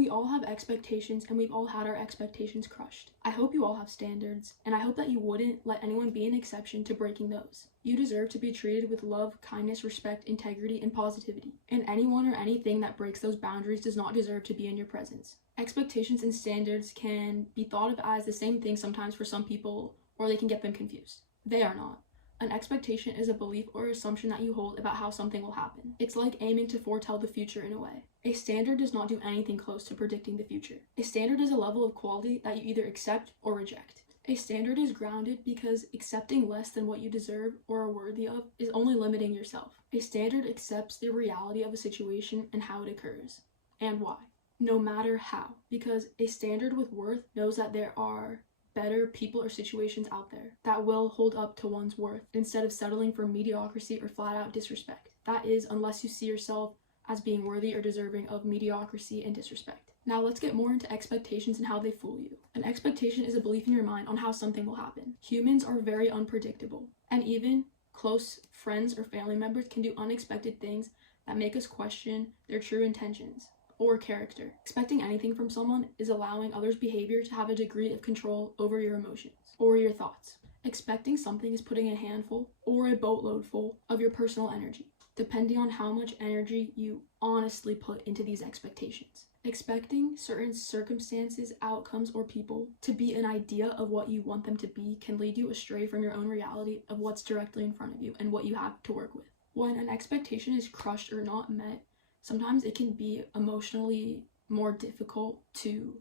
We all have expectations, and we've all had our expectations crushed. I hope you all have standards, and I hope that you wouldn't let anyone be an exception to breaking those. You deserve to be treated with love, kindness, respect, integrity, and positivity. And anyone or anything that breaks those boundaries does not deserve to be in your presence. Expectations and standards can be thought of as the same thing sometimes for some people, or they can get them confused. They are not. An expectation is a belief or assumption that you hold about how something will happen. It's like aiming to foretell the future in a way. A standard does not do anything close to predicting the future. A standard is a level of quality that you either accept or reject. A standard is grounded because accepting less than what you deserve or are worthy of is only limiting yourself. A standard accepts the reality of a situation and how it occurs, and why, no matter how, because a standard with worth knows that there are better people or situations out there that will hold up to one's worth instead of settling for mediocrity or flat out disrespect. That is, unless you see yourself as being worthy or deserving of mediocrity and disrespect. Now let's get more into expectations and how they fool you. An expectation is a belief in your mind on how something will happen. Humans are very unpredictable, and even close friends or family members can do unexpected things that make us question their true intentions or character. Expecting anything from someone is allowing others' behavior to have a degree of control over your emotions or your thoughts. Expecting something is putting a handful or a boatload full of your personal energy, depending on how much energy you honestly put into these expectations. Expecting certain circumstances, outcomes, or people to be an idea of what you want them to be can lead you astray from your own reality of what's directly in front of you and what you have to work with. When an expectation is crushed or not met, sometimes it can be emotionally more difficult to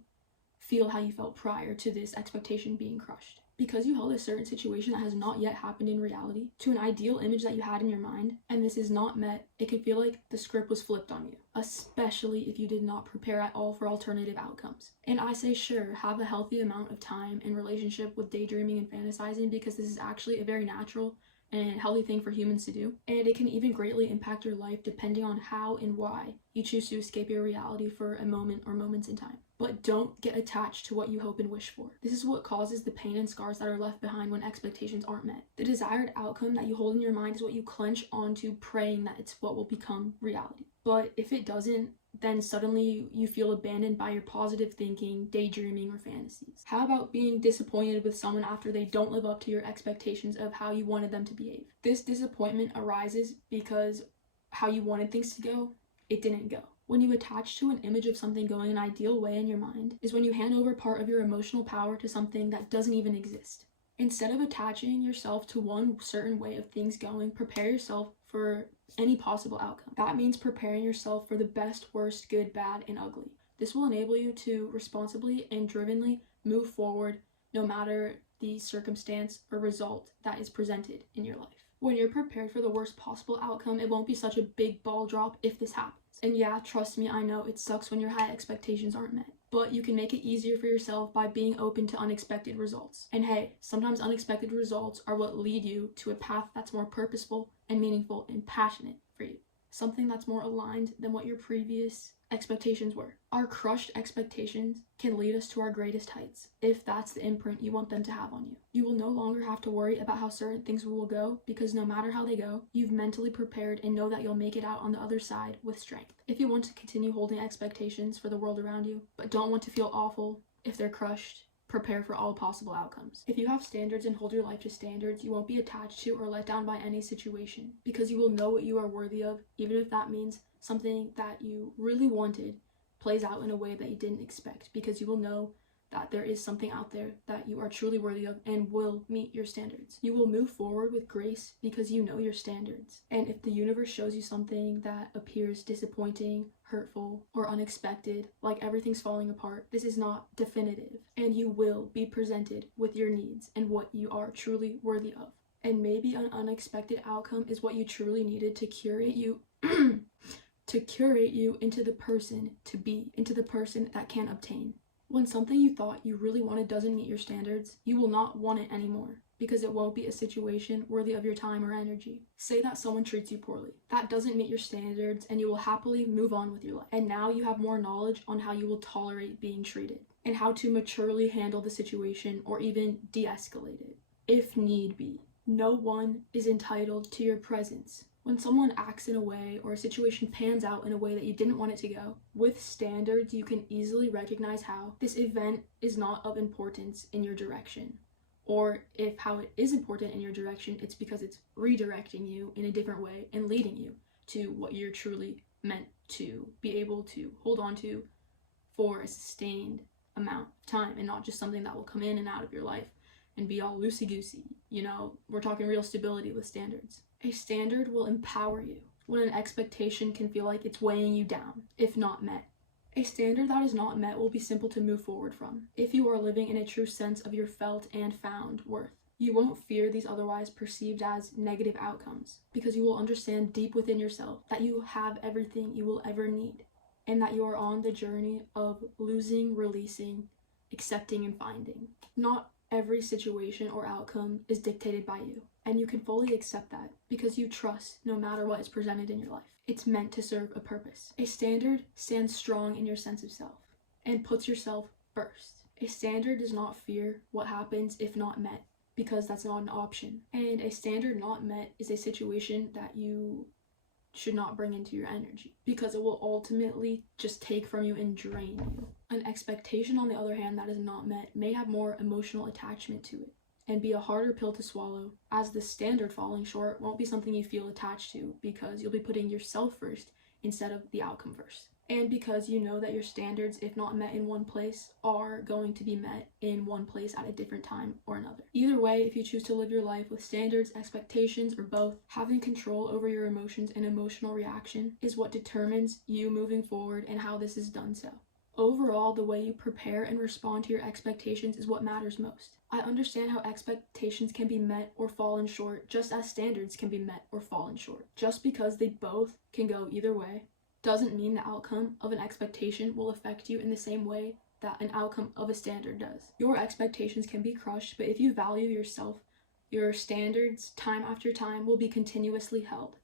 feel how you felt prior to this expectation being crushed. Because you held a certain situation that has not yet happened in reality to an ideal image that you had in your mind, and this is not met, it can feel like the script was flipped on you, especially if you did not prepare at all for alternative outcomes. And I say sure, have a healthy amount of time and relationship with daydreaming and fantasizing, because this is actually a very natural and healthy thing for humans to do, and it can even greatly impact your life depending on how and why you choose to escape your reality for a moment or moments in time. But don't get attached to what you hope and wish for. This is what causes the pain and scars that are left behind when expectations aren't met. The desired outcome that you hold in your mind is what you clench onto, praying that it's what will become reality. But if it doesn't, then suddenly you feel abandoned by your positive thinking, daydreaming, or fantasies. How about being disappointed with someone after they don't live up to your expectations of how you wanted them to behave? This disappointment arises because how you wanted things to go, it didn't go. When you attach to an image of something going an ideal way in your mind is when you hand over part of your emotional power to something that doesn't even exist. Instead of attaching yourself to one certain way of things going, prepare yourself for any possible outcome. That means preparing yourself for the best, worst, good, bad, and ugly. This will enable you to responsibly and drivenly move forward no matter the circumstance or result that is presented in your life. When you're prepared for the worst possible outcome, it won't be such a big ball drop if this happens. And yeah, trust me, I know it sucks when your high expectations aren't met, but you can make it easier for yourself by being open to unexpected results. And hey, sometimes unexpected results are what lead you to a path that's more purposeful and meaningful and passionate for you. Something that's more aligned than what your previous expectations were. Our crushed expectations can lead us to our greatest heights if that's the imprint you want them to have on you. You will no longer have to worry about how certain things will go, because no matter how they go, you've mentally prepared and know that you'll make it out on the other side with strength. If you want to continue holding expectations for the world around you, but don't want to feel awful if they're crushed, prepare for all possible outcomes. If you have standards and hold your life to standards, you won't be attached to or let down by any situation, because you will know what you are worthy of, even if that means something that you really wanted plays out in a way that you didn't expect, because you will know that there is something out there that you are truly worthy of and will meet your standards. You will move forward with grace because you know your standards. And if the universe shows you something that appears disappointing, hurtful, or unexpected, like everything's falling apart, this is not definitive, and you will be presented with your needs and what you are truly worthy of. And maybe an unexpected outcome is what you truly needed to curate you to curate you into the person to be, into the person that can obtain. When something you thought you really wanted doesn't meet your standards, you will not want it anymore, because it won't be a situation worthy of your time or energy. Say that someone treats you poorly. That doesn't meet your standards, and you will happily move on with your life. And now you have more knowledge on how you will tolerate being treated, and how to maturely handle the situation or even de-escalate it, if need be. No one is entitled to your presence When someone acts in a way or a situation pans out in a way that you didn't want it to go, with standards, you can easily recognize how this event is not of importance in your direction. Or if how it is important in your direction, it's because it's redirecting you in a different way and leading you to what you're truly meant to be able to hold on to for a sustained amount of time, and not just something that will come in and out of your life and be all loosey-goosey. You know, we're talking real stability with standards. A standard will empower you when an expectation can feel like it's weighing you down if not met. A standard that is not met will be simple to move forward from if you are living in a true sense of your felt and found worth. You won't fear these otherwise perceived as negative outcomes because you will understand deep within yourself that you have everything you will ever need, and that you are on the journey of losing, releasing, accepting, and finding. Not every situation or outcome is dictated by you, and you can fully accept that because you trust no matter what is presented in your life. It's meant to serve a purpose. A standard stands strong in your sense of self and puts yourself first. A standard does not fear what happens if not met because that's not an option. And a standard not met is a situation that you should not bring into your energy because it will ultimately just take from you and drain you. An expectation, on the other hand, that is not met may have more emotional attachment to it and be a harder pill to swallow, as the standard falling short won't be something you feel attached to because you'll be putting yourself first instead of the outcome first. And because you know that your standards, if not met in one place, are going to be met in one place at a different time or another. Either way, if you choose to live your life with standards, expectations, or both, having control over your emotions and emotional reaction is what determines you moving forward and how this is done so. Overall, the way you prepare and respond to your expectations is what matters most. I understand how expectations can be met or fallen short, just as standards can be met or fallen short. Just because they both can go either way doesn't mean the outcome of an expectation will affect you in the same way that an outcome of a standard does. Your expectations can be crushed, but if you value yourself, your standards time after time will be continuously held.